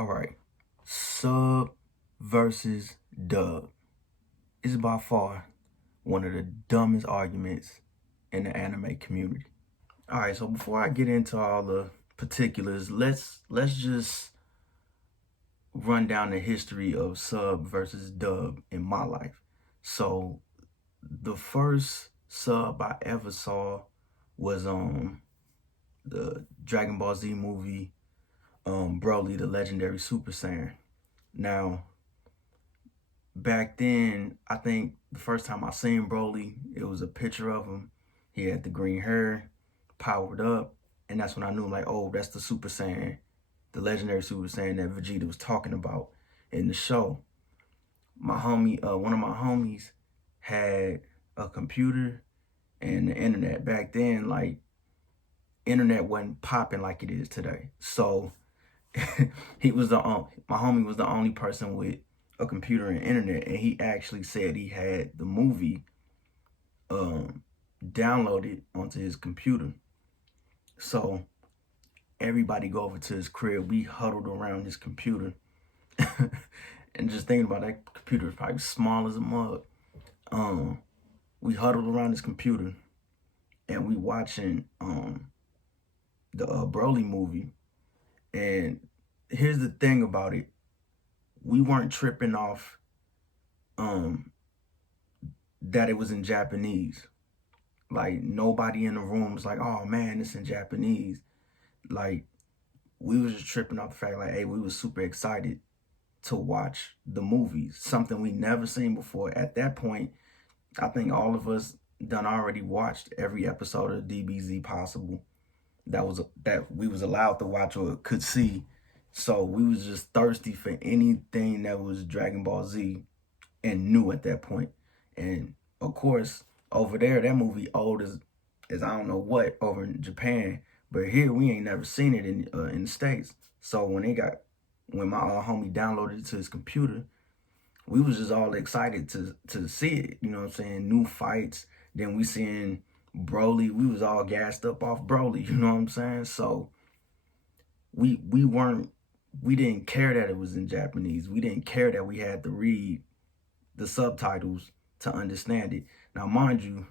All right. Sub versus dub is by far one of the dumbest arguments in the anime community. All right, so before I get into all the particulars, let's just run down the history of sub versus dub in my life. So the first sub I ever saw was the Dragon Ball Z movie, Broly the Legendary Super Saiyan. Now, back then, I think the first time I seen Broly, it was a picture of him. He had the green hair, powered up, and that's when I knew, like, oh, that's the Super Saiyan, the legendary Super Saiyan that Vegeta was talking about in the show. One of my homies had a computer and the internet. Back then, like, internet wasn't popping like it is today. So my homie was the only person with a computer and internet, and he actually said he had the movie downloaded onto his computer. So everybody go over to his crib. We huddled around his computer, and just thinking about that computer is probably small as a mug. We huddled around his computer, and we watching the Broly movie. And here's the thing about it: we weren't tripping off that it was in Japanese. Like, nobody in the room was like, oh man, it's in Japanese. Like, we was just tripping off the fact, like, hey, we was super excited to watch the movies, something we never seen before. At that point, I think all of us done already watched every episode of DBZ possible that we was allowed to watch or could see. So we was just thirsty for anything that was Dragon Ball Z and new at that point. And of course, over there, that movie old as I don't know what over in Japan. But here we ain't never seen it in the States. So when my homie downloaded it to his computer, we was just all excited to see it. You know what I'm saying? New fights. Then we seeing Broly. We was all gassed up off Broly. You know what I'm saying? So we didn't care that it was in Japanese. We didn't care that we had to read the subtitles to understand it. Now, mind you,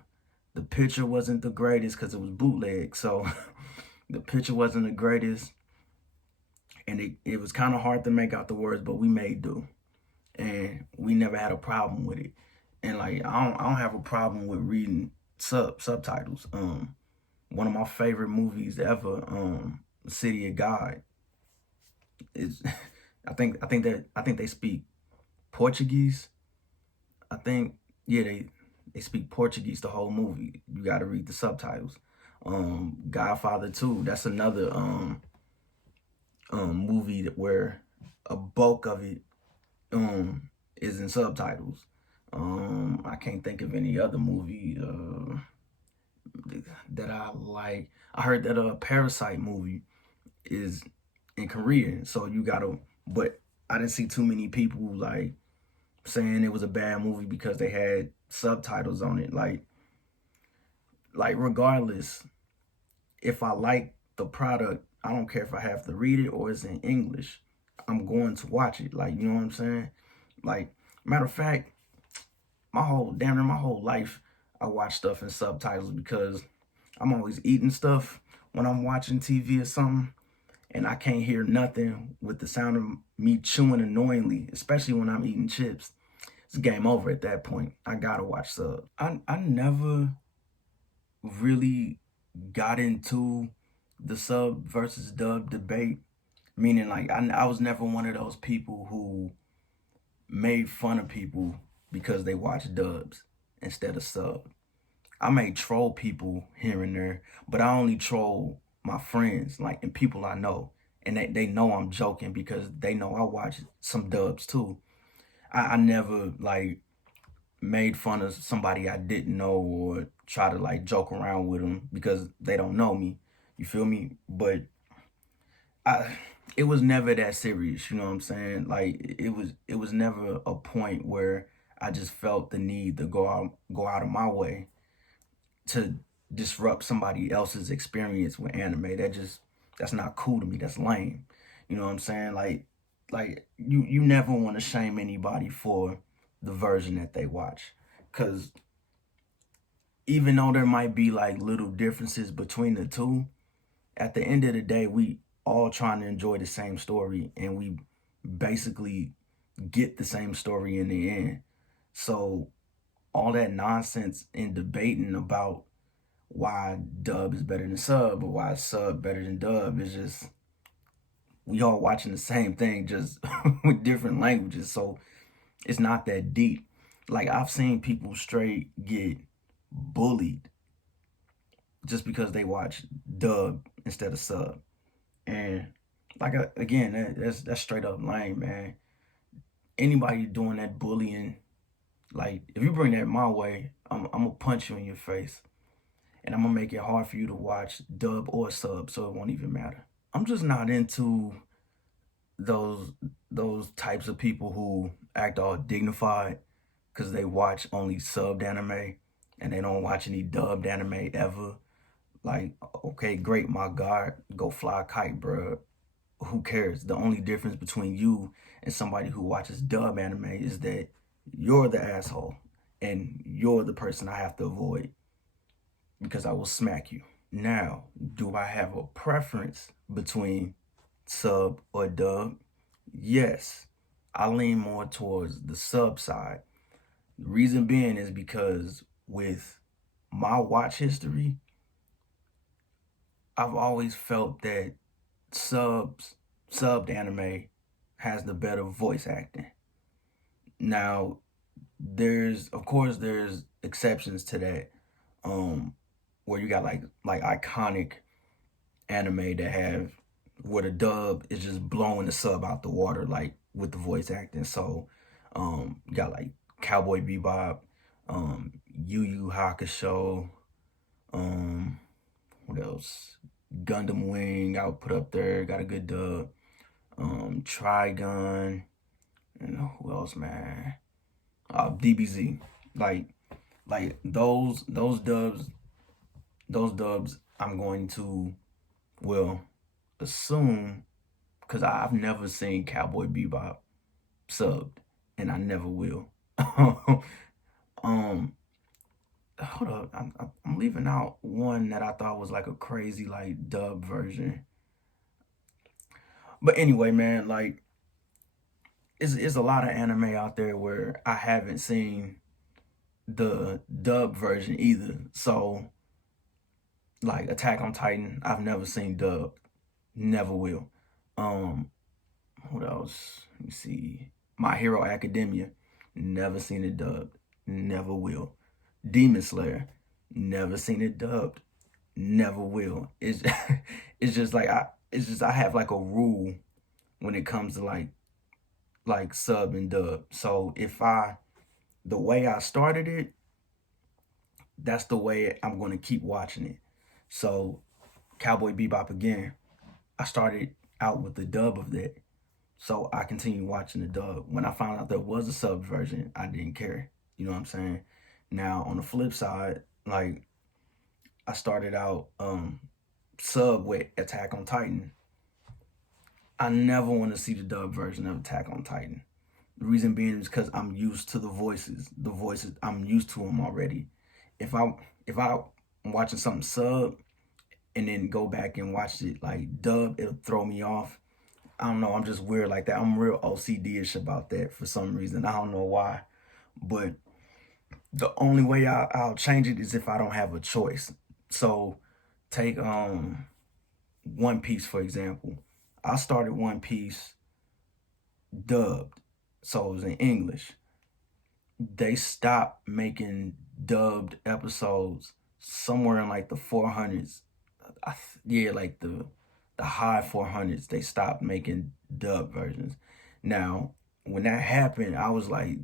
the picture wasn't the greatest because it was bootleg. So the picture wasn't the greatest. And it was kind of hard to make out the words, but we made do. And we never had a problem with it. And like, I don't have a problem with reading subtitles. One of my favorite movies ever, City of God, is I think they speak Portuguese. I think, yeah, they speak Portuguese the whole movie. You got to read the subtitles. Godfather 2, that's another movie where a bulk of it is in subtitles. I can't think of any other movie that I like. I heard that a Parasite movie is in Korean, so you gotta. But I didn't see too many people like saying it was a bad movie because they had subtitles on it. Like regardless, if I like the product, I don't care if I have to read it or it's in English. I'm going to watch it. Like, you know what I'm saying? Like, matter of fact, my whole life, I watch stuff in subtitles because I'm always eating stuff when I'm watching TV or something, and I can't hear nothing with the sound of me chewing annoyingly, especially when I'm eating chips. It's game over at that point. I gotta watch sub. I never really got into the sub versus dub debate, meaning like I was never one of those people who made fun of people because they watch dubs instead of sub. I may troll people here and there, but I only troll my friends, like, and people I know. And they know I'm joking because they know I watch some dubs too. I never like made fun of somebody I didn't know or try to like joke around with them because they don't know me. You feel me? But it was never that serious, you know what I'm saying? Like, it was never a point where I just felt the need to go out of my way to disrupt somebody else's experience with anime. That's not cool to me. That's lame. You know what I'm saying? Like, like you never want to shame anybody for the version that they watch, because even though there might be like little differences between the two, at the end of the day, we all trying to enjoy the same story, and we basically get the same story in the end. So all that nonsense in debating about why dub is better than sub or why sub better than dub is just, we all watching the same thing, just with different languages. So it's not that deep. Like, I've seen people straight get bullied just because they watch dub instead of sub. And like, again, that's straight up lame, man. Anybody doing that bullying, like, if you bring that my way, I'm gonna punch you in your face, and I'm gonna make it hard for you to watch dub or sub, so it won't even matter. I'm just not into those types of people who act all dignified because they watch only subbed anime and they don't watch any dubbed anime ever. Like, okay, great, my God, go fly a kite, bro. Who cares? The only difference between you and somebody who watches dub anime is that you're the asshole and you're the person I have to avoid, because I will smack you. Now, do I have a preference between sub or dub? Yes, I lean more towards the sub side. The reason being is because with my watch history, I've always felt that subbed anime has the better voice acting. Now, of course there's exceptions to that, where you got like iconic anime that have, where the dub is just blowing the sub out the water, like with the voice acting. So you got like Cowboy Bebop, Yu Yu Hakusho, what else? Gundam Wing, I would put up there, got a good dub. Trigun, and who else, man? DBZ. Like those dubs I'm going to, well, assume, because I've never seen Cowboy Bebop subbed, and I never will. Hold up, I'm leaving out one that I thought was like a crazy like dub version. But anyway, man, like, it's a lot of anime out there where I haven't seen the dub version either. So like Attack on Titan, I've never seen dub, never will. What else? Let me see. My Hero Academia, never seen it dubbed, never will. Demon Slayer, never seen it dubbed, never will. It's it's just like I have like a rule when it comes to like sub and dub. So the way I started it, that's the way I'm going to keep watching it. So Cowboy Bebop again, I started out with the dub of that. So I continued watching the dub. When I found out there was a sub version, I didn't care. You know what I'm saying? Now on the flip side, like, I started out sub with Attack on Titan. I never want to see the dub version of Attack on Titan. The reason being is because I'm used to the voices. The voices, I'm used to them already. If I'm watching something sub and then go back and watch it like dub, it'll throw me off. I don't know, I'm just weird like that. I'm real OCD-ish about that for some reason. I don't know why. But the only way I'll change it is if I don't have a choice. So take One Piece, for example. I started One Piece dubbed, so it was in English. They stopped making dubbed episodes somewhere in like the 400s. Yeah, like the high 400s. They stopped making dub versions. Now, when that happened, I was like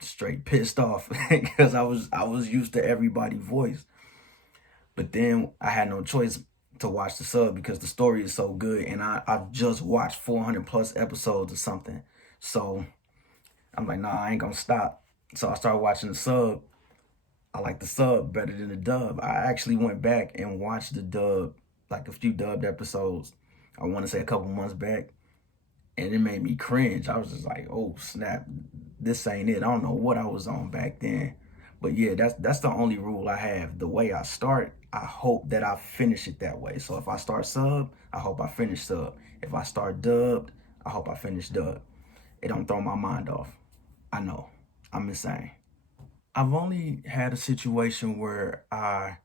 straight pissed off because I was used to everybody's voice. But then I had no choice to watch the sub because the story is so good, and I've just watched 400 plus episodes or something. So I'm like, nah, I ain't gonna stop. So I started watching the sub. I like the sub better than the dub. I actually went back and watched the dub, like a few dubbed episodes, I want to say a couple months back. and it made me cringe. I was just like, oh snap, this ain't it. I don't know what I was on back then. But yeah, that's the only rule I have. The way I start, I hope that I finish it that way. So if I start sub, I hope I finish sub. If I start dubbed, I hope I finish dubbed. It don't throw my mind off. I know. I'm insane. I've only had a situation where I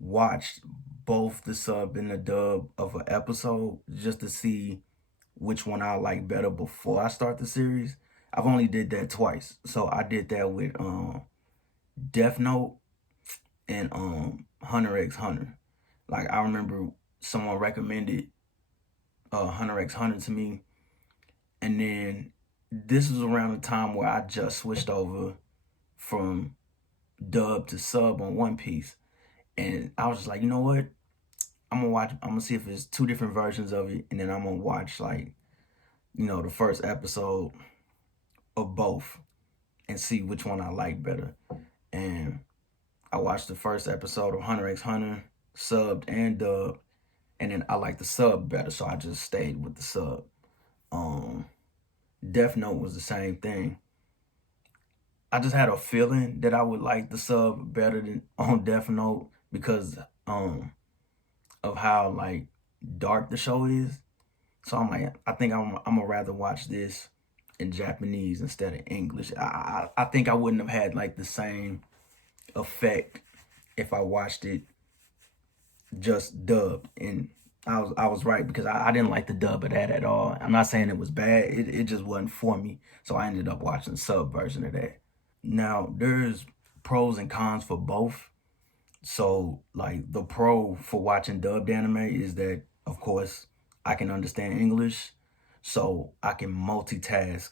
watched both the sub and the dub of an episode just to see which one I like better before I start the series. I've only did that twice. So I did that with Death Note and Hunter x Hunter. Like I remember someone recommended Hunter x Hunter to me, and then this was around the time where I just switched over from dub to sub on One Piece. And I was just like, you know what? I'm gonna see if it's two different versions of it, and then I'm gonna watch like, the first episode of both and see which one I like better. And I watched the first episode of Hunter x Hunter, subbed and dubbed, and then I like the sub better, so I just stayed with the sub. Death Note was the same thing. I just had a feeling that I would like the sub better than on Death Note because of how like dark the show is. So I'm like, I think I'm gonna rather watch this in Japanese instead of English. I think I wouldn't have had like the same effect if I watched it just dubbed. And I was right because I didn't like the dub of that at all. I'm not saying it was bad. It just wasn't for me. So I ended up watching the sub version of that. Now there's pros and cons for both. So like the pro for watching dubbed anime is that of course I can understand English, so I can multitask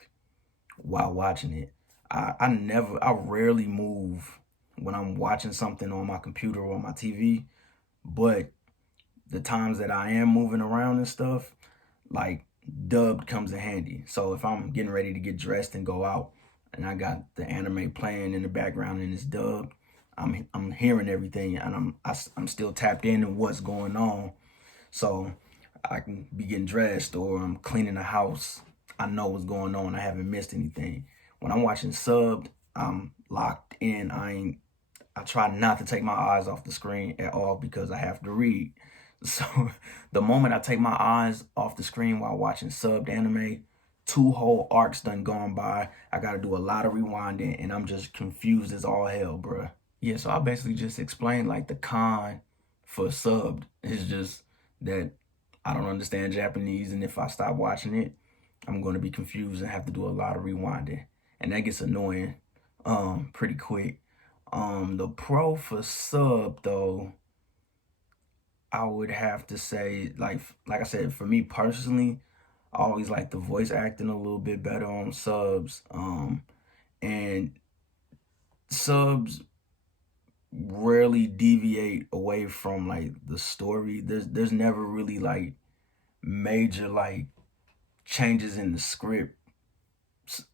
while watching it. I rarely move when I'm watching something on my computer or on my TV, but the times that I am moving around and stuff, like dubbed comes in handy. So if I'm getting ready to get dressed and go out and I got the anime playing in the background and it's dubbed, I'm hearing everything and I'm still tapped into what's going on. So I can be getting dressed or I'm cleaning the house. I know what's going on. I haven't missed anything. When I'm watching subbed, I'm locked in. I try not to take my eyes off the screen at all because I have to read. So the moment I take my eyes off the screen while watching subbed anime, 2 whole arcs done gone by. I got to do a lot of rewinding and I'm just confused as all hell, bruh. Yeah, so I basically just explained like the con for subbed. It's just that I don't understand Japanese, and if I stop watching it, I'm going to be confused and have to do a lot of rewinding, and that gets annoying pretty quick. The pro for sub though, I would have to say like I said, for me personally, I always like the voice acting a little bit better on subs. And subs rarely deviate away from like the story. There's never really like major like changes in the script.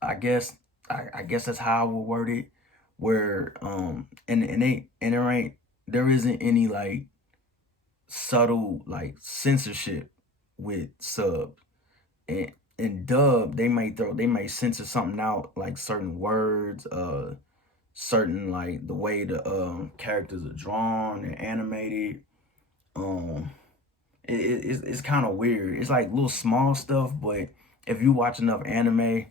I guess that's how I would word it. Where there isn't any like subtle like censorship with sub. And dub, they may censor something out like certain words, certain like the way the characters are drawn and animated. It's kind of weird. It's like little small stuff, but if you watch enough anime,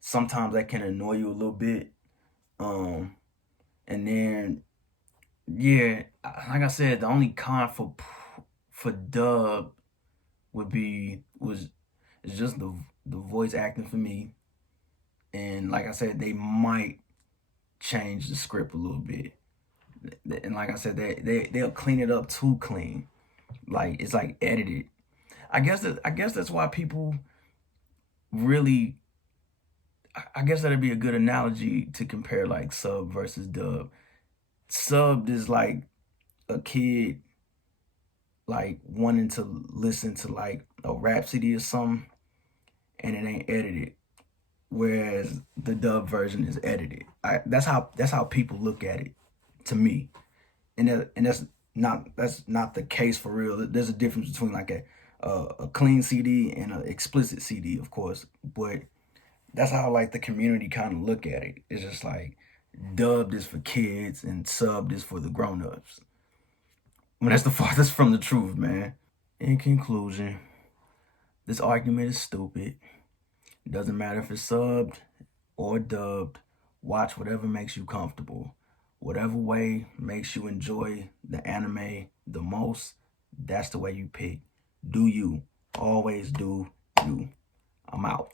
sometimes that can annoy you a little bit. And then yeah, like I said, the only con for dub was just the voice acting for me. And like I said, they might change the script a little bit. And like I said, they'll clean it up too clean. Like it's like edited. I guess that's why people really. I guess that'd be a good analogy to compare like sub versus dub. Subbed is like a kid like wanting to listen to like a Rhapsody or something, and it ain't edited. Whereas the dub version is edited. That's how people look at it, to me, and that's not the case for real. There's a difference between like a clean CD and an explicit CD, of course. But that's how like the community kind of look at it. It's just like dubbed is for kids and subbed is for the grown-ups. When that's the farthest from the truth, man. In conclusion, this argument is stupid. It doesn't matter if it's subbed or dubbed. Watch whatever makes you comfortable. Whatever way makes you enjoy the anime the most, that's the way you pick. Do you. Always do you. I'm out.